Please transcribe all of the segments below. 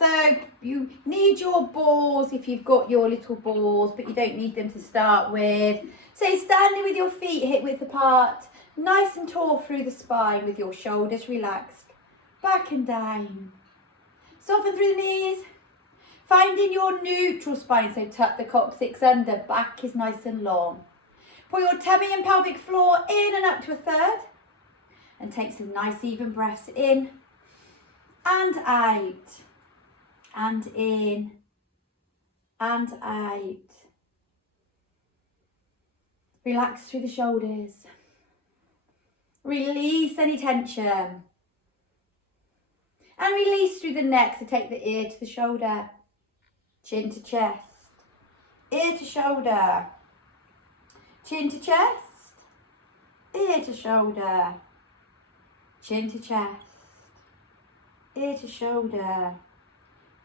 So you need your balls if you've got your little balls, but you don't need them to start with. So standing with your feet hip width apart, nice and tall through the spine with your shoulders relaxed, back and down. Soften through the knees, finding your neutral spine, so tuck the coccyx under, back is nice and long. Pull your tummy and pelvic floor in and up to a third, and take some nice even breaths in and out. And in and out. Relax through the shoulders. Release any tension. And release through the neck, so take the ear to the shoulder, chin to chest, ear to shoulder, chin to chest, ear to shoulder, chin to chest, ear to shoulder.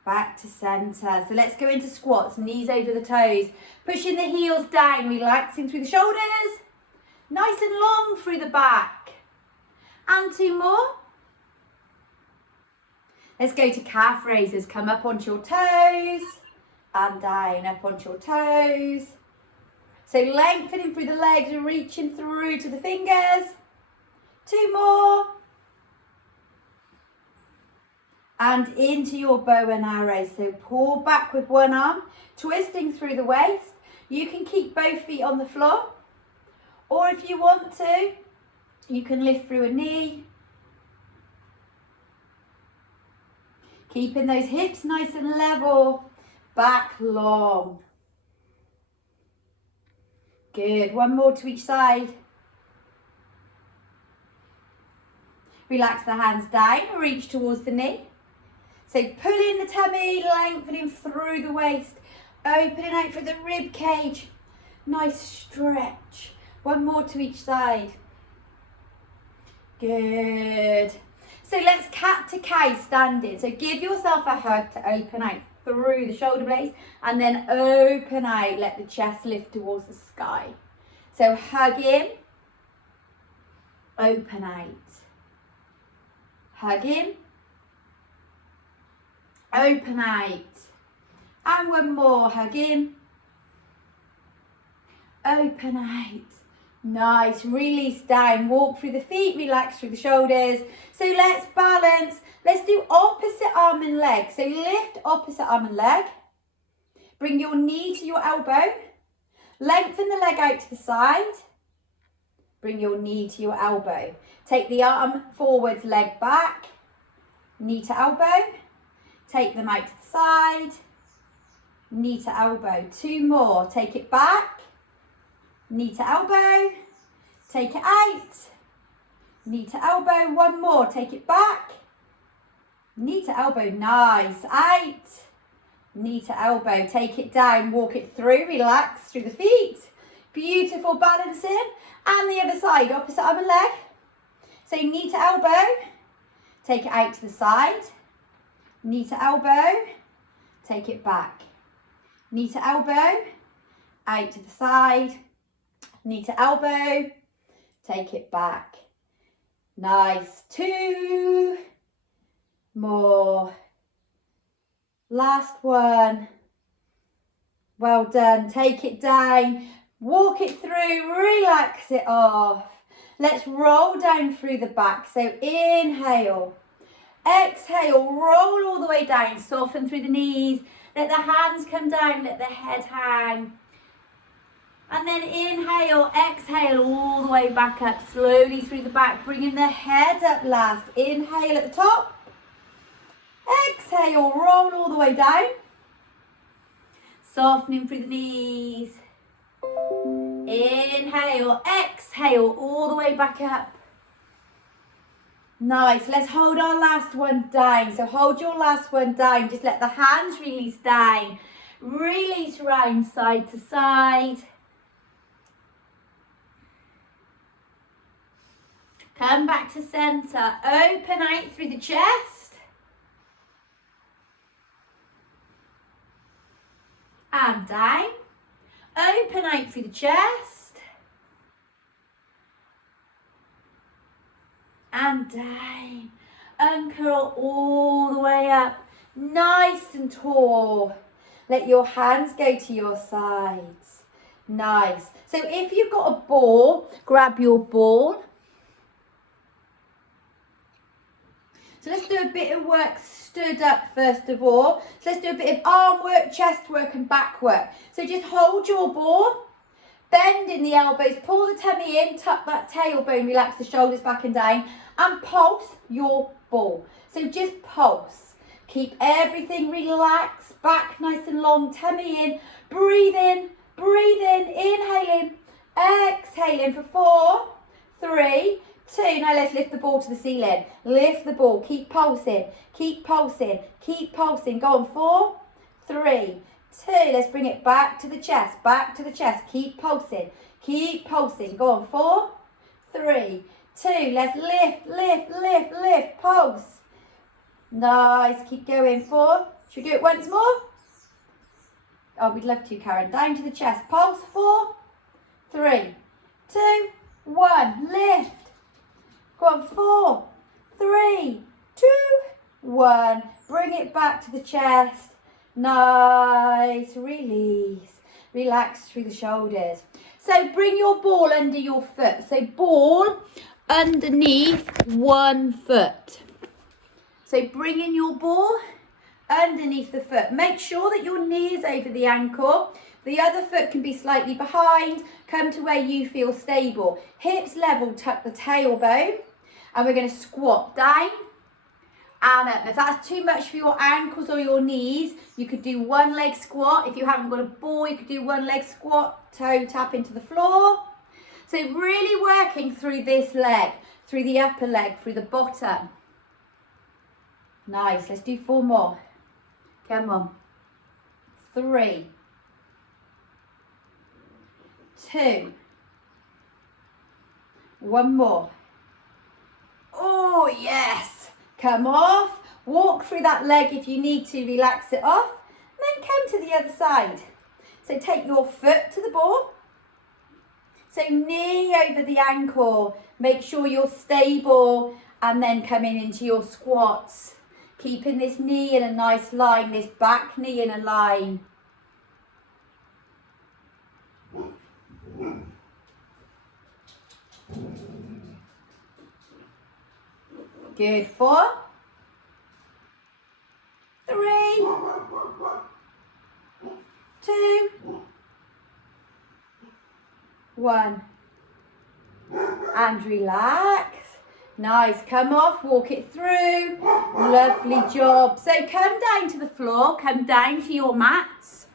Back to centre. So let's go into squats, knees over the toes. Pushing the heels down, relaxing through the shoulders. Nice and long through the back. And 2 more. Let's go to calf raises. Come up onto your toes and down, up onto your toes. So lengthening through the legs, reaching through to the fingers. 2 more. And into your bow and arrow. So pull back with one arm, twisting through the waist. You can keep both feet on the floor, or if you want to, you can lift through a knee. Keeping those hips nice and level, back long. Good, 1 more to each side. Relax the hands down, reach towards the knee. So pull in the tummy, lengthening through the waist, opening out for the rib cage. Nice stretch. 1 more to each side. Good. So let's cat to cow standing. So give yourself a hug to open out through the shoulder blades and then open out, let the chest lift towards the sky. So hug in, open out. Hug in, open out. And 1 more, hug in, open out. Nice, release down, walk through the feet, relax through the shoulders. So let's balance. Let's do opposite arm and leg. So lift opposite arm and leg. Bring your knee to your elbow. Lengthen the leg out to the side. Bring your knee to your elbow. Take the arm forwards, leg back. Knee to elbow. Take them out to the side. Knee to elbow. 2 more. Take it back. Knee to elbow. Take it out. Knee to elbow. 1 more. Take it back. Knee to elbow. Nice. Out. Knee to elbow. Take it down. Walk it through. Relax through the feet. Beautiful balancing. And the other side. Opposite arm and leg. So knee to elbow. Take it out to the side. Knee to elbow. Take it back. Knee to elbow. Out to the side. Knee to elbow, take it back. Nice, 2 more. Last one. Well done, take it down, walk it through, relax it off. Let's roll down through the back. So inhale, exhale, roll all the way down, soften through the knees, let the hands come down, let the head hang. And then inhale, exhale all the way back up, slowly through the back, bringing the head up last. Inhale at the top. Exhale, roll all the way down. Softening through the knees. Inhale, exhale all the way back up. Nice, let's hold our last one down. So hold your last one down, just let the hands release down. Release round side to side. Come back to centre, open out through the chest. And down. Open out through the chest. And down. Uncurl all the way up. Nice and tall. Let your hands go to your sides. Nice. So if you've got a ball, grab your ball. So let's do a bit of work stood up first of all. So let's do a bit of arm work, chest work and back work. So just hold your ball, bend in the elbows, pull the tummy in, tuck that tailbone, relax the shoulders back and down and pulse your ball. So just pulse. Keep everything relaxed, back nice and long, tummy in, breathe in, inhaling, exhaling for 4, 3, 2. Now let's lift the ball to the ceiling. Lift the ball, keep pulsing, keep pulsing, keep pulsing. Go on, 4, 3, 2. Let's bring it back to the chest, keep pulsing, keep pulsing. Go on, 4, 3, 2. Let's lift, pulse. Nice, keep going. 4. Should we do it once more? Oh, we'd love to, Karen. Down to the chest, pulse. 4, 3, 2, 1. Lift. Go on, 4, 3, 2, 1. Bring it back to the chest. Nice, release. Relax through the shoulders. So bring your ball under your foot. So ball underneath one foot. So bring in your ball underneath the foot. Make sure that your knee is over the ankle. The other foot can be slightly behind. Come to where you feel stable. Hips level, tuck the tailbone. And we're going to squat down and up. If that's too much for your ankles or your knees, you could do one leg squat. If you haven't got a ball, you could do one leg squat, toe tap into the floor. So really working through this leg, through the upper leg, through the bottom. Nice, let's do 4 more. Come on. 3, 2, 1 more. Oh, yes. Come off. Walk through that leg if you need to. Relax it off. And then come to the other side. So take your foot to the ball. So knee over the ankle. Make sure you're stable. And then coming into your squats. Keeping this knee in a nice line. This back knee in a line. Good. 4, 3, 2, 1. And relax. Nice. Come off. Walk it through. Lovely job. So come down to the floor. Come down to your mats.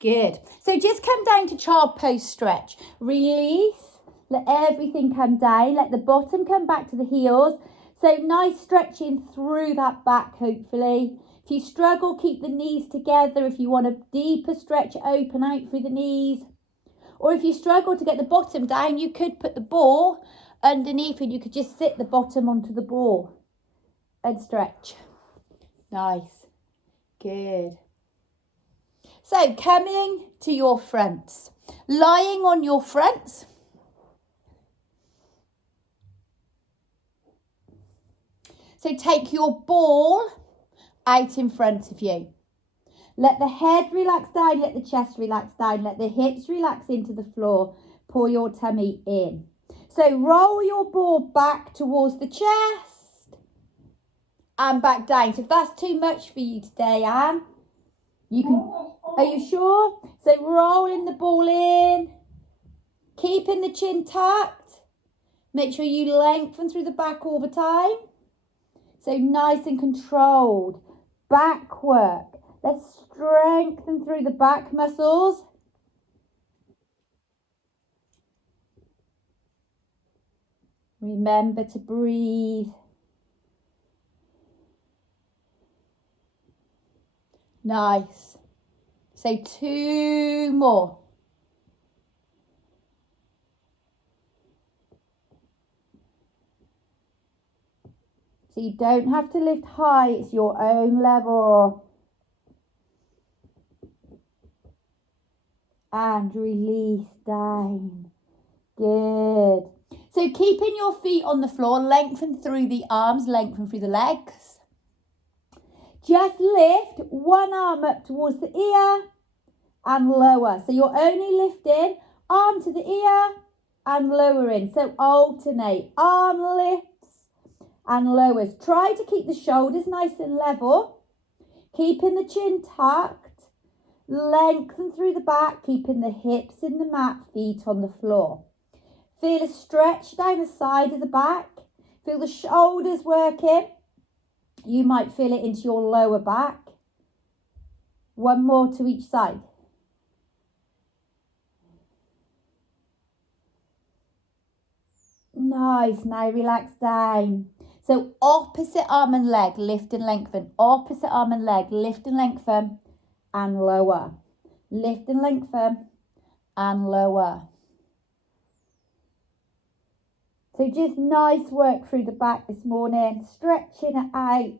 Good. So just come down to child pose stretch. Release. Let everything come down. Let the bottom come back to the heels. So nice stretching through that back, hopefully. If you struggle, keep the knees together. If you want a deeper stretch, open out through the knees. Or if you struggle to get the bottom down, you could put the ball underneath and you could just sit the bottom onto the ball and stretch. Nice. Good. So coming to your fronts, lying on your fronts. So take your ball out in front of you. Let the head relax down, let the chest relax down, let the hips relax into the floor. Pull your tummy in. So roll your ball back towards the chest and back down. So if that's too much for you today, Anne, you can, are you sure? So rolling the ball in, keeping the chin tucked. Make sure you lengthen through the back all the time. So nice and controlled. Back work. Let's strengthen through the back muscles. Remember to breathe. Nice. So 2 more. So you don't have to lift high, it's your own level. And release down. Good. So keeping your feet on the floor, lengthen through the arms, lengthen through the legs. Just lift one arm up towards the ear and lower. So you're only lifting arm to the ear and lowering. So alternate, arm lifts and lowers. Try to keep the shoulders nice and level, keeping the chin tucked, lengthen through the back, keeping the hips in the mat, feet on the floor. Feel a stretch down the side of the back, feel the shoulders working. You might feel it into your lower back. One more to each side. Nice, now relax down. So opposite arm and leg, lift and lengthen. Opposite arm and leg, lift and lengthen and lower. Lift and lengthen and lower. So just nice work through the back this morning, stretching it out.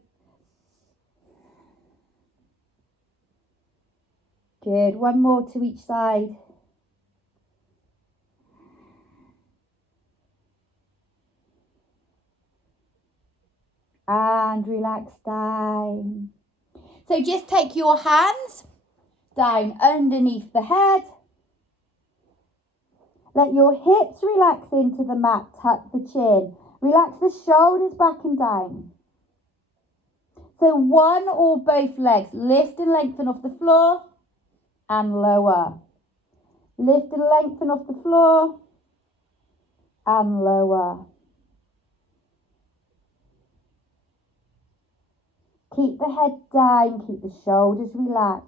Good, one more to each side. And relax down. So just take your hands down underneath the head. Let your hips relax into the mat, tuck the chin. Relax the shoulders back and down. So one or both legs, lift and lengthen off the floor and lower. Lift and lengthen off the floor and lower. Keep the head down, keep the shoulders relaxed.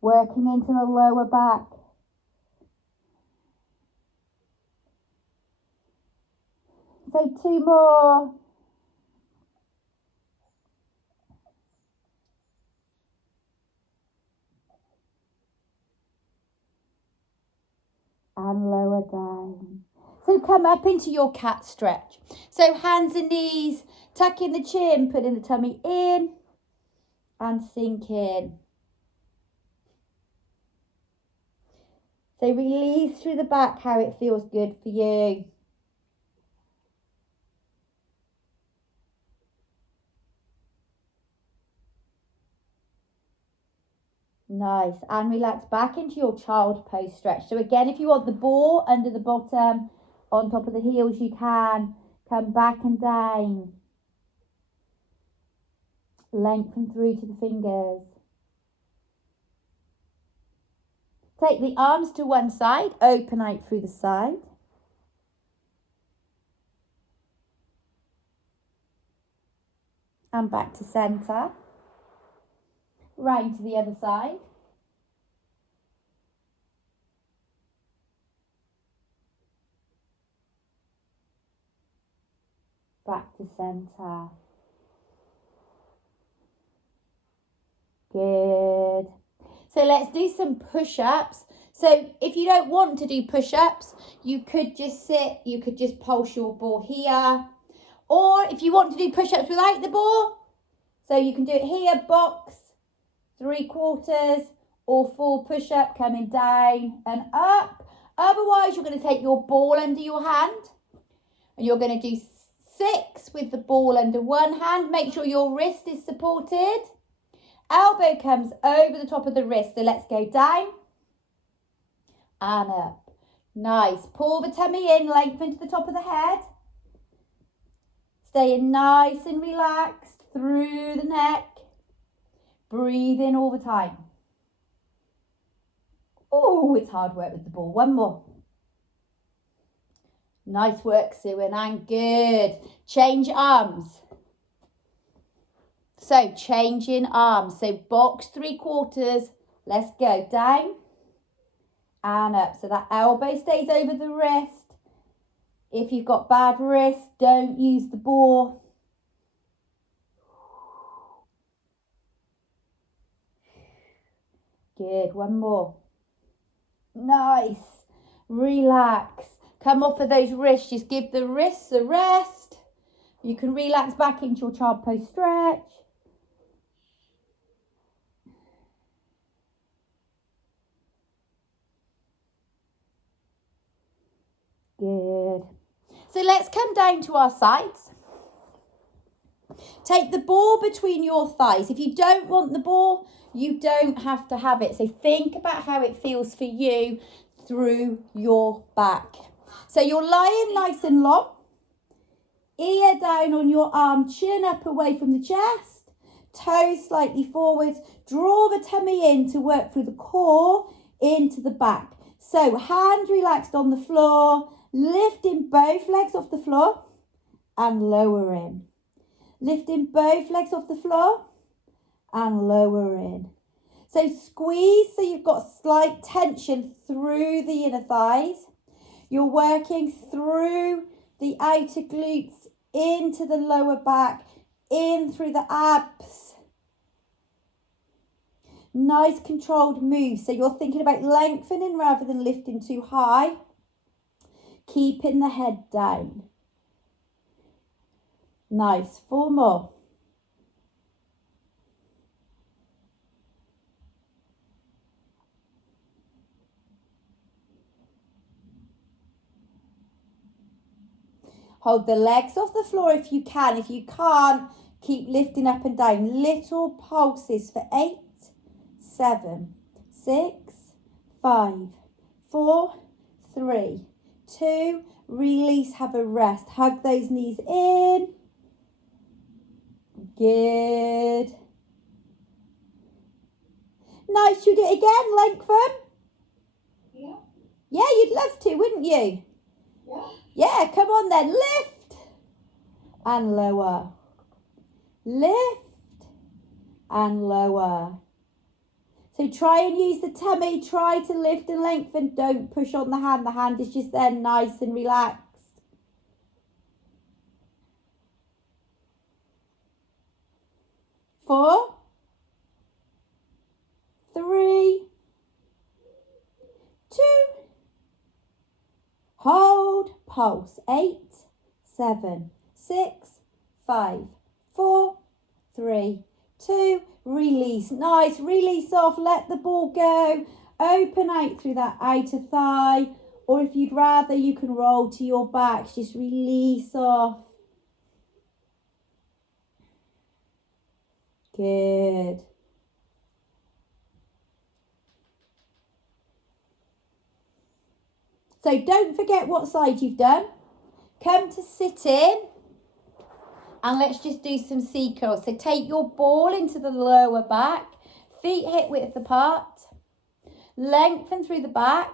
Working into the lower back. So 2 more. And lower down. So come up into your cat stretch. So hands and knees, tucking the chin, putting the tummy in and sink in. So release through the back how it feels good for you. Nice. And relax back into your child pose stretch. So again, if you want the ball under the bottom, on top of the heels, you can. Come back and down. Lengthen through to the fingers. Take the arms to one side, open out through the side. And back to centre. Round to the other side. Back to centre. Good. So let's do some push-ups. So if you don't want to do push-ups, you could just sit, you could just pulse your ball here. Or if you want to do push-ups without the ball, so you can do it here, box, 3/4 or full push-up coming down and up. Otherwise, you're going to take your ball under your hand and you're going to do 6 with the ball under one hand. Make sure your wrist is supported. Elbow comes over the top of the wrist. So let's go down and up. Nice. Pull the tummy in, lengthen to the top of the head. Staying nice and relaxed through the neck. Breathe in all the time. Oh, it's hard work with the ball. One more. Nice work, Sue, and good. Change arms. So changing arms. So box 3/4. Let's go down and up. So that elbow stays over the wrist. If you've got bad wrist, don't use the ball. Good. One more. Nice. Relax. Come off of those wrists. Just give the wrists a rest. You can relax back into your child pose stretch. Good. So let's come down to our sides. Take the ball between your thighs. If you don't want the ball, you don't have to have it. So think about how it feels for you through your back. So you're lying nice and long. Ear down on your arm, chin up away from the chest. Toes slightly forwards. Draw the tummy in to work through the core into the back. So hand relaxed on the floor. Lifting both legs off the floor and lowering. Lifting both legs off the floor and lowering. So squeeze so you've got slight tension through the inner thighs. You're working through the outer glutes into the lower back, in through the abs. Nice controlled move. So you're thinking about lengthening rather than lifting too high. Keeping the head down. Nice. 4 more. Hold the legs off the floor if you can. If you can't, keep lifting up and down. Little pulses for 8, 7, 6, 5, 4, 3, 2, release, have a rest. Hug those knees in. Good. Nice, you do it again, lengthen. Yeah. Yeah, you'd love to, wouldn't you? Yeah. Yeah, come on then, lift and lower. Lift and lower. So try and use the tummy, try to lift and lengthen. Don't push on the hand is just there nice and relaxed. 4, 3, 2, hold, pulse. 8, 7, 6, 5, 4, 3, 2, release. Nice, release off, let the ball go. Open out through that outer thigh, or if you'd rather, you can roll to your back. Just release off. Good. So don't forget what side you've done. Come to sit in and let's just do some C curls. So take your ball into the lower back, feet hip width apart, lengthen through the back,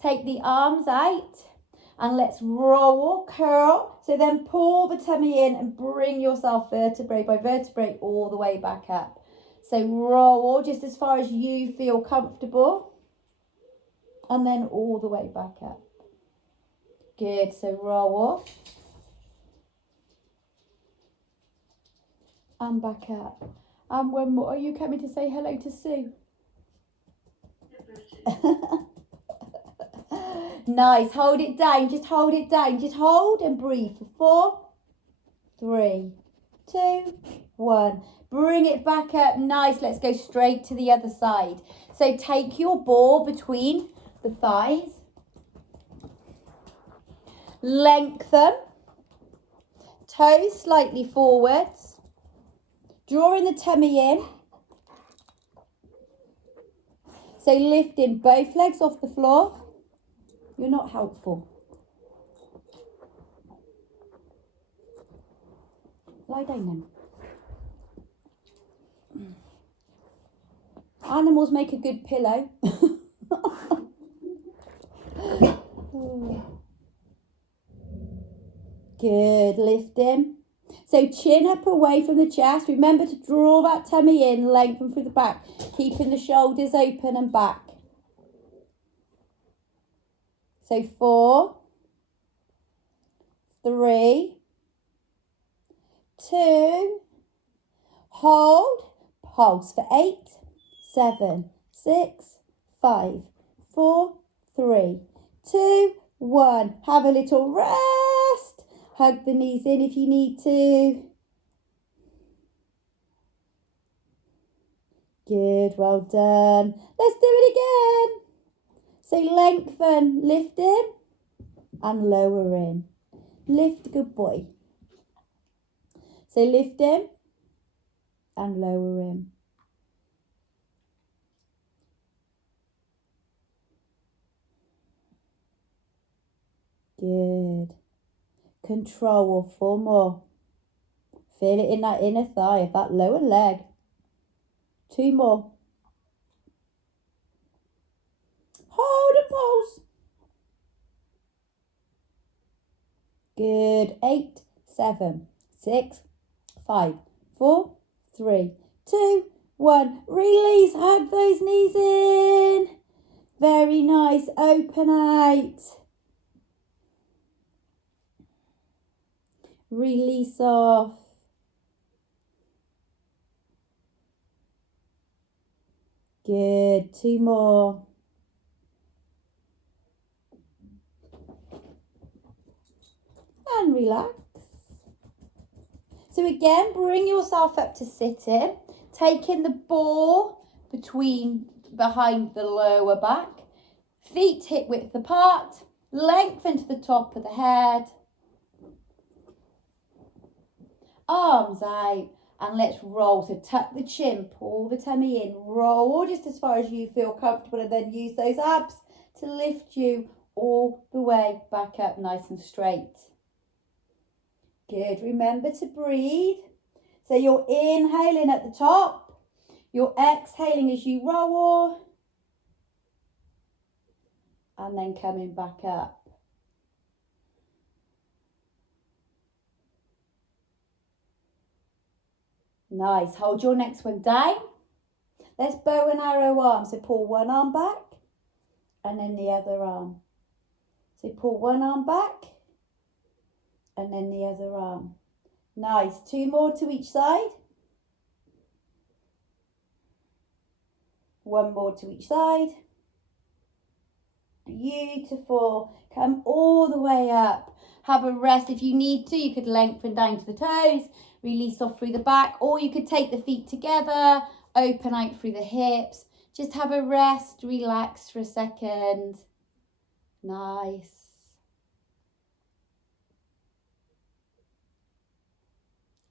take the arms out and let's roll or curl. So then pull the tummy in and bring yourself vertebrae by vertebrae all the way back up. So roll just as far as you feel comfortable and then all the way back up. Good, so roll and back up. And when more, are you coming to say hello to Sue? Nice, hold it down, just hold it down, just hold and breathe for 4, 3, 2, 1. Bring it back up, nice, let's go straight to the other side. So take your ball between the thighs, lengthen, toes slightly forwards, drawing the tummy in. So lifting both legs off the floor. You're not helpful. Lie down then. Animals make a good pillow. Good, lifting. So chin up away from the chest. Remember to draw that tummy in, lengthen through the back, keeping the shoulders open and back. So 4, 3, 2, hold, pulse for 8, 7, 6, 5, 4, 3, 2, 1. Have a little rest. Hug the knees in if you need to. Good, well done. Let's do it again. So lengthen, lift in, and lower in. Lift, good boy. So lift him and lower him. Good. Control, 4 more. Feel it in that inner thigh of that lower leg. 2 more. Hold and pulse. Good. 8, 7, 6, 5, 4, 3, 2, 1. Release. Hug those knees in. Very nice. Open out. Release off. Good. 2 more. And relax. So again, bring yourself up to sitting, taking the ball behind the lower back, feet hip width apart, lengthen to the top of the head, arms out, and let's roll. So tuck the chin, pull the tummy in, roll just as far as you feel comfortable, and then use those abs to lift you all the way back up nice and straight. Good. Remember to breathe. So you're inhaling at the top. You're exhaling as you roll. And then coming back up. Nice. Hold your next one down. Let's bow and arrow arm. So pull one arm back and then the other arm. So pull one arm back and then the other arm. Nice. 2 more to each side. 1 more to each side. Beautiful. Come all the way up. Have a rest. If you need to, you could lengthen down to the toes, release off through the back, or you could take the feet together, open out through the hips. Just have a rest, relax for a second. Nice.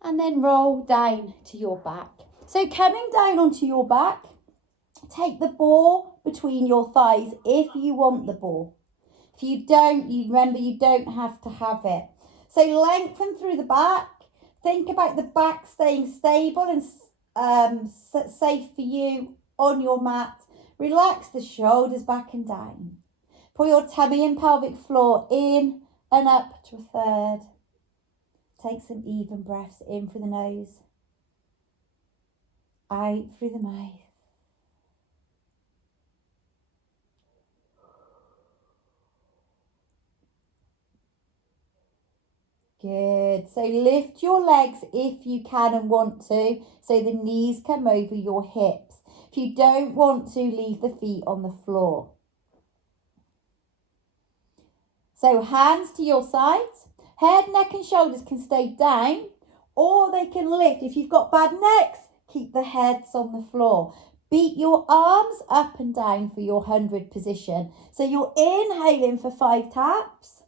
And then roll down to your back. So coming down onto your back, take the ball between your thighs if you want the ball. If you don't, you remember you don't have to have it. So lengthen through the back. Think about the back staying stable and safe for you on your mat. Relax the shoulders back and down. Pull your tummy and pelvic floor in and up to a third. Take some even breaths in through the nose, out through the mouth. Good. So lift your legs if you can and want to, so the knees come over your hips. If you don't want to, leave the feet on the floor. So hands to your sides. Head, neck and shoulders can stay down or they can lift. If you've got bad necks, keep the heads on the floor. Beat your arms up and down for your 100 position. So you're inhaling for 5 taps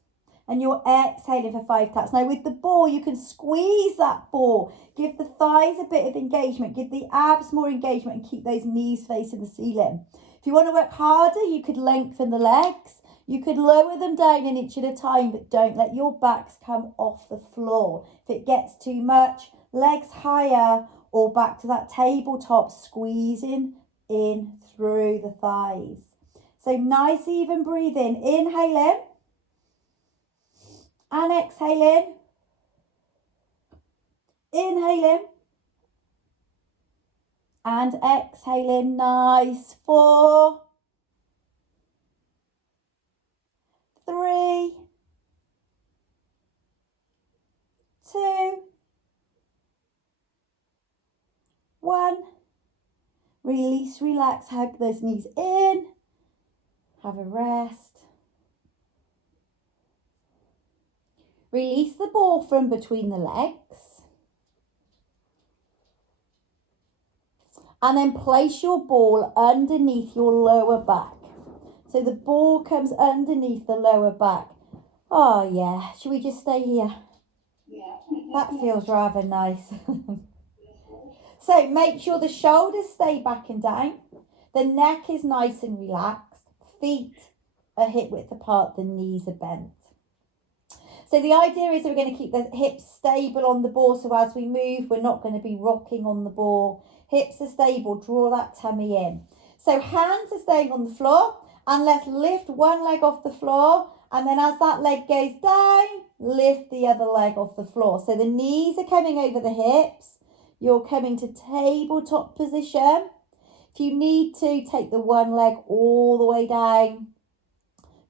and you're exhaling for 5 taps. Now with the ball, you can squeeze that ball. Give the thighs a bit of engagement. Give the abs more engagement and keep those knees facing the ceiling. If you want to work harder, you could lengthen the legs. You could lower them down an inch at a time, but don't let your backs come off the floor. If it gets too much, legs higher or back to that tabletop, squeezing in through the thighs. So nice even breathing. Inhaling and exhaling. Inhaling and exhaling. Nice. 4, 3, 2, 1. Release, relax, hug those knees in. Have a rest. Release the ball from between the legs. And then place your ball underneath your lower back. So the ball comes underneath the lower back. Oh yeah, should we just stay here? Yeah. That feels rather nice. So make sure the shoulders stay back and down. The neck is nice and relaxed. Feet are hip width apart, the knees are bent. So the idea is we're going to keep the hips stable on the ball. So as we move, we're not going to be rocking on the ball. Hips are stable, draw that tummy in. So hands are staying on the floor, and let's lift one leg off the floor. And then as that leg goes down, lift the other leg off the floor. So the knees are coming over the hips. You're coming to tabletop position. If you need to, take the one leg all the way down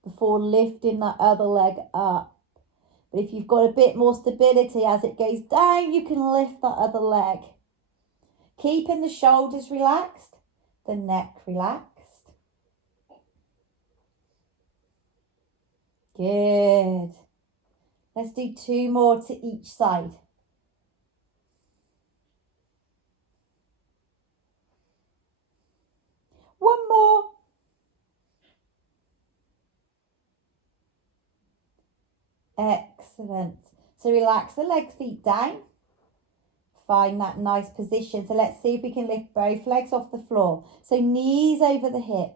before lifting that other leg up. But if you've got a bit more stability as it goes down, you can lift that other leg. Keeping the shoulders relaxed, the neck relaxed. Good. Let's do 2 more to each side. One more. Excellent. So relax the legs, feet down. Find that nice position. So let's see if we can lift both legs off the floor. So knees over the hips.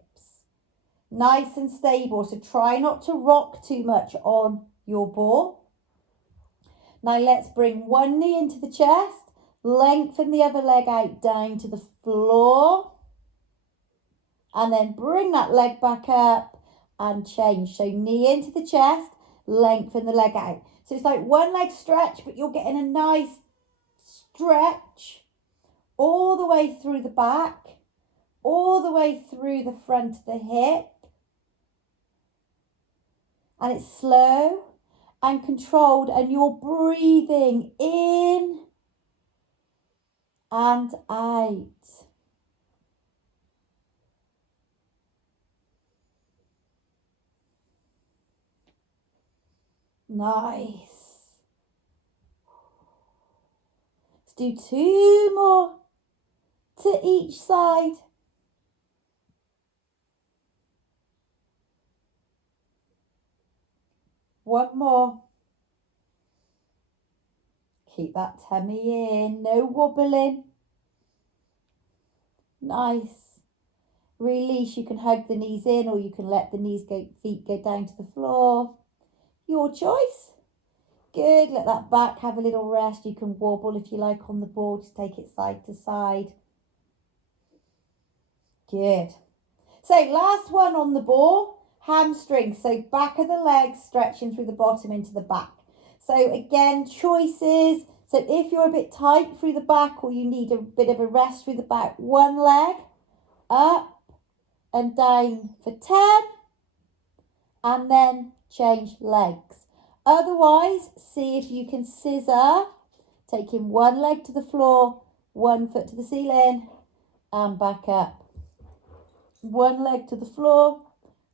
Nice and stable. So try not to rock too much on your ball. Now let's bring one knee into the chest. Lengthen the other leg out down to the floor. And then bring that leg back up and change. So knee into the chest, lengthen the leg out. So it's like one leg stretch, but you're getting a nice stretch all the way through the back, all the way through the front of the hip. And it's slow and controlled, and you're breathing in and out. Nice. Let's do 2 more to each side. One more. Keep that tummy in, no wobbling. Nice. Release, you can hug the knees in, or you can let the feet go down to the floor. Your choice. Good, let that back have a little rest. You can wobble if you like on the ball, just take it side to side. Good. So last one on the ball, hamstring. So back of the legs stretching through the bottom into the back. So again, choices. So if you're a bit tight through the back, or you need a bit of a rest through the back, one leg up and down for 10, and then change legs. Otherwise, see if you can scissor, taking one leg to the floor, 1 foot to the ceiling, and back up. One leg to the floor,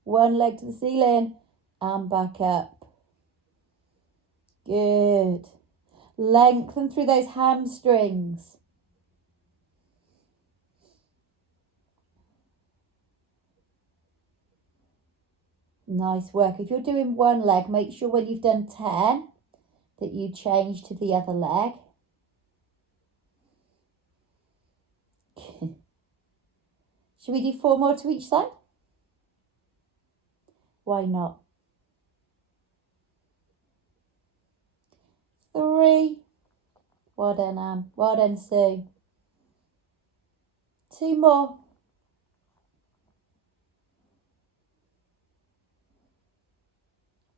1 leg to the ceiling, and back up. Good. Lengthen through those hamstrings. Nice work. If you're doing one leg, make sure when you've done 10 that you change to the other leg. Should we do 4 more to each side? Why not? 3. Well done, Anne. Well done, Sue. 2 more.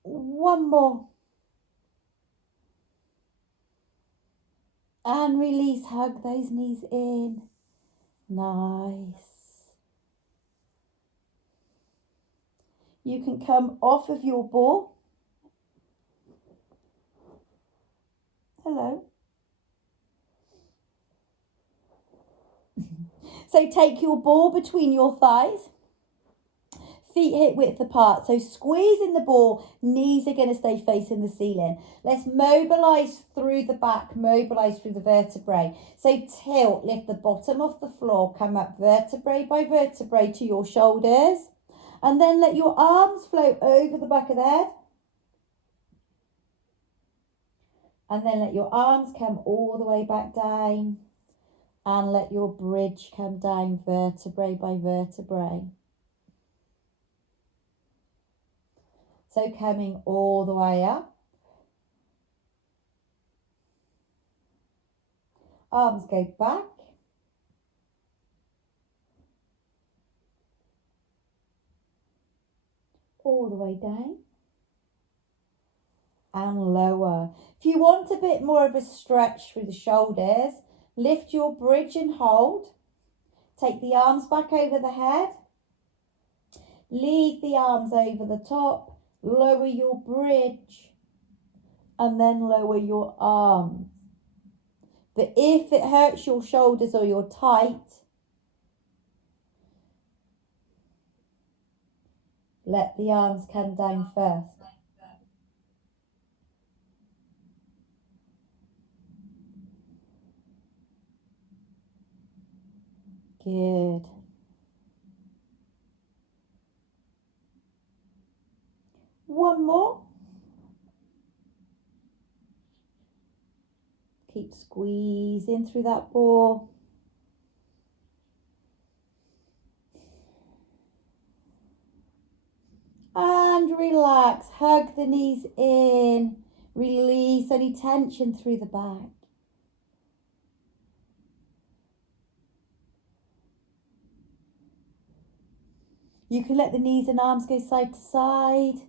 One more. And release, hug those knees in. Nice. You can come off of your ball. Hello. So take your ball between your thighs. Feet hip width apart. So squeezing the ball, knees are going to stay facing the ceiling. Let's mobilise through the back, mobilise through the vertebrae. So tilt, lift the bottom of the floor, come up vertebrae by vertebrae to your shoulders. And then let your arms float over the back of the head. And then let your arms come all the way back down. And let your bridge come down vertebrae by vertebrae. So coming all the way up. Arms go back. All the way down. And lower. If you want a bit more of a stretch through the shoulders, lift your bridge and hold. Take the arms back over the head. Leave the arms over the top. Lower your bridge. And then lower your arms. But if it hurts your shoulders or you're tight, let the arms come down first. Good. One more. Keep squeezing through that ball. And relax. Hug the knees in. Release any tension through the back. You can let the knees and arms go side to side.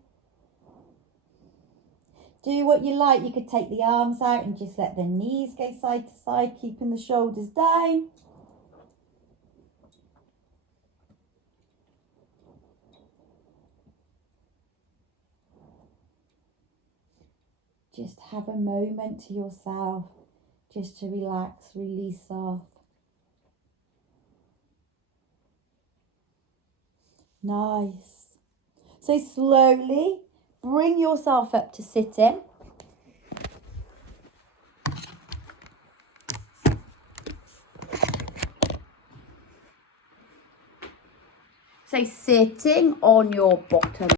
Do what you like. You could take the arms out and just let the knees go side to side, keeping the shoulders down. Just have a moment to yourself, just to relax, release off. Nice. So slowly bring yourself up to sitting. So sitting on your bottom